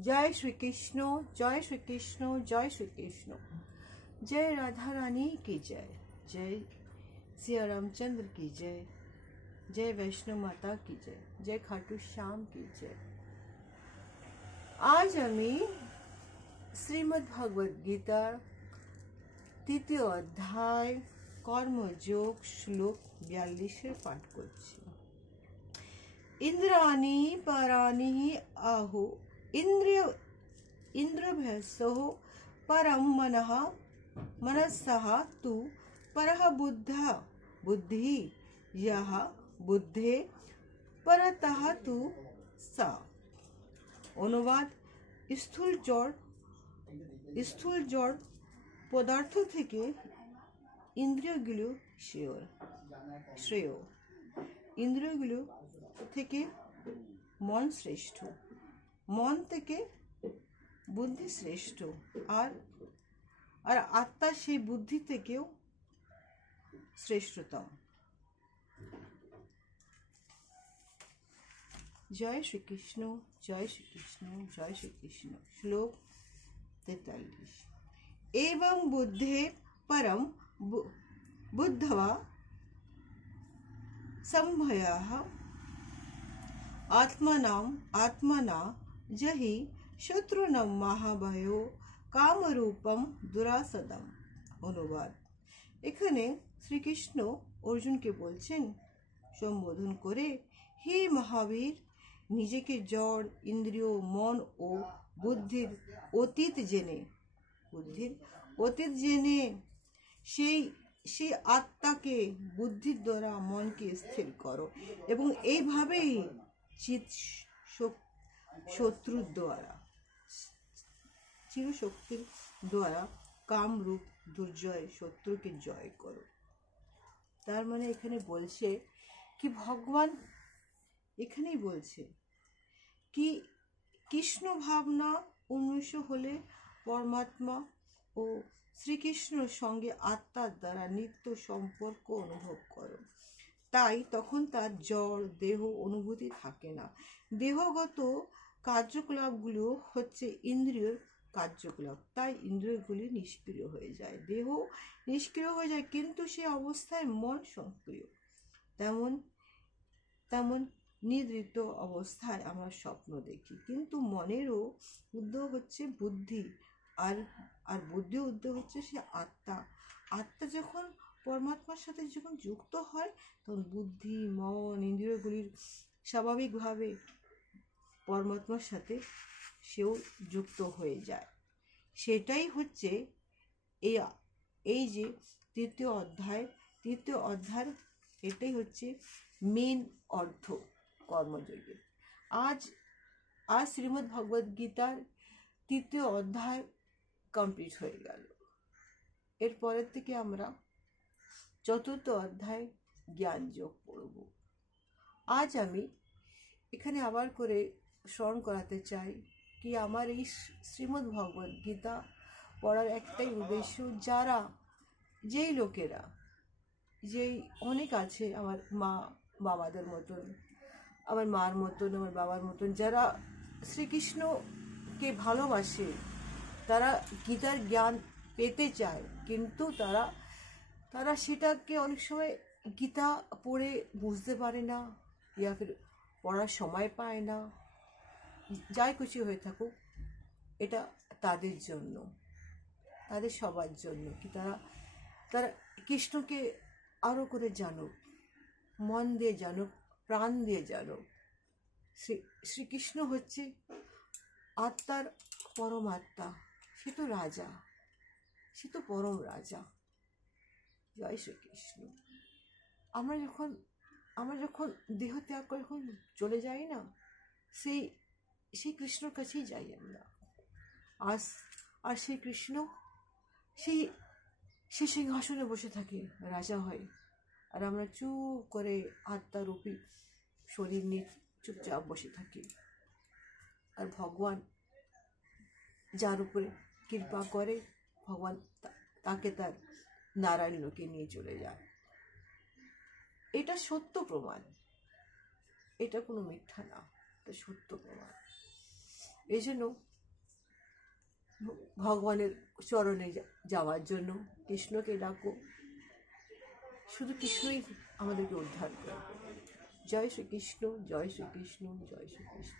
जय श्री कृष्ण, जय श्री कृष्ण, जय श्री कृष्ण। जय राधा रानी की जय, जय सिया रामचंद्र की जय, जय वैष्णो माता की जय, जय खाटू श्याम की जय। आज আমি শ্রীমদ্ ভগবদ গীতা তৃতীয় অধ্যায় কর্মযোগ শ্লোক 42 পাঠ করছি। इंद्राणी पराणी आहु इंद्रभ्यसो परम मनः मनसः तु परः बुद्धि यः बुद्धे परतः तु सा। অনুবাদ, স্থূল জড় পদার্থ থেকে ইন্দ্রিয়গুলো শ্রেয়, ইন্দ্রিয়গুলো থেকে মন শ্রেষ্ঠ, মন থেকে বুদ্ধি শ্রেষ্ঠ, আর আত্মা সেই বুদ্ধি থেকেও শ্রেষ্ঠতম। जय श्री कृष्ण, जय श्री कृष्ण, जय श्री कृष्ण। श्लोक 43। एवं बुद्धे परम बुद्धवा संभयः आत्मना जहि शत्रुनं महाभयो कामरूपम दुरासदम। অনুবাদ, এখানে শ্রীকৃষ্ণ অর্জুনকে বলছেন সম্বোধন করে, হে মহাবীর, নিজেকে জড়, ইন্দ্রিয়, মন ও বুদ্ধির অতীত জেনে সেই আত্মাকে বুদ্ধির দ্বারা মনকে স্থির করো এবং এইভাবেই চিরশক্তির দ্বারা কামরূপ দুর্জয় শত্রুকে জয় করো। তার মানে এখানে বলছে কি, ভগবান এখানেই বলছে কি, কৃষ্ণ ভাবনা উন্মেষ হলে পরমাত্মা ও শ্রীকৃষ্ণের সঙ্গে আত্মার দ্বারা নিত্য সম্পর্ক অনুভব করো। তাই তখন তার জড় দেহ অনুভূতি থাকে না। দেহগত কার্যকলাপগুলো হচ্ছে ইন্দ্রিয়র কার্যকলাপ, তাই ইন্দ্রিয়গুলি নিষ্ক্রিয় হয়ে যায়, দেহ নিষ্ক্রিয় হয়ে যায়, কিন্তু সে অবস্থায় মন সক্রিয়। তেমন নিদ্রিত অবস্থায় আমরা স্বপ্ন দেখি, কিন্তু মনেরও উদ্যোগ হচ্ছে বুদ্ধি, আর বুদ্ধির উদ্যোগ হচ্ছে সে আত্মা। আত্মা যখন পরমাত্মার সাথে যখন যুক্ত হয়, তখন বুদ্ধি, মন, ইন্দ্রিয়গুলির স্বাভাবিকভাবে পরমাত্মার সাথে সেও যুক্ত হয়ে যায়। সেটাই হচ্ছে এই যে তৃতীয় অধ্যায়, এটাই হচ্ছে মেন অর্থ কর্মযোগের। আজ শ্রীমদ্ ভগবদ গীতার তৃতীয় অধ্যায় কমপ্লিট হয়ে গেল। এরপরের থেকে আমরা চতুর্থ অধ্যায় জ্ঞান যোগ পড়ব। আজ আমি এখানে আবার করে স্মরণ করাতে চাই কি, আমার এই শ্রীমদ্ ভগবদ গীতা পড়ার একটাই উদ্দেশ্য, যেই লোকেরা, যেই অনেক আছে আমার বাবাদের মতন, আমার মার মতন, আমার বাবার মতন, যারা শ্রীকৃষ্ণকে ভালোবাসে, তারা গীতার জ্ঞান পেতে চায়, কিন্তু তারা সেটাকে অনেক সময় গীতা পড়ে বুঝতে পারে না, ইয়া ফির পড়ার সময় পায় না। যাই কিছু হয়ে থাকুক, এটা তাদের জন্য, তাদের সবার জন্য কি, তারা কৃষ্ণকে আরো করে জানুক, মন দিয়ে জানুক, প্রাণ দিয়ে জানুক। শ্রীকৃষ্ণ হচ্ছে আত্মার পরমাত্মা, সে তো রাজা, সে তো পরম রাজা। জয় শ্রীকৃষ্ণ। আমরা যখন দেহ ত্যাগ করে যখন চলে যাই না, সেই কৃষ্ণর কাছেই যাই আমরা। আর সেই কৃষ্ণ সেই সিংহাসনে বসে থাকে, রাজা হয়, আর আমরা চুপ করে আত্মারূপী শরীর নিয়ে চুপচাপ বসে থাকি। আর ভগবান যার উপরে কৃপা করে, ভগবান তাকে তার নারায়ণ লোকে নিয়ে চলে যায়। এটা সত্য প্রমাণ, এটা কোনো মিথ্যা না, এটা সত্য প্রমাণ। এই জন্য ভগবানের চরণে যাওয়ার জন্য কৃষ্ণকে ডাকো, শুধু কৃষ্ণই আমাদেরকে উদ্ধার করবে। জয় শ্রীকৃষ্ণ, জয় শ্রীকৃষ্ণ, জয় শ্রীকৃষ্ণ।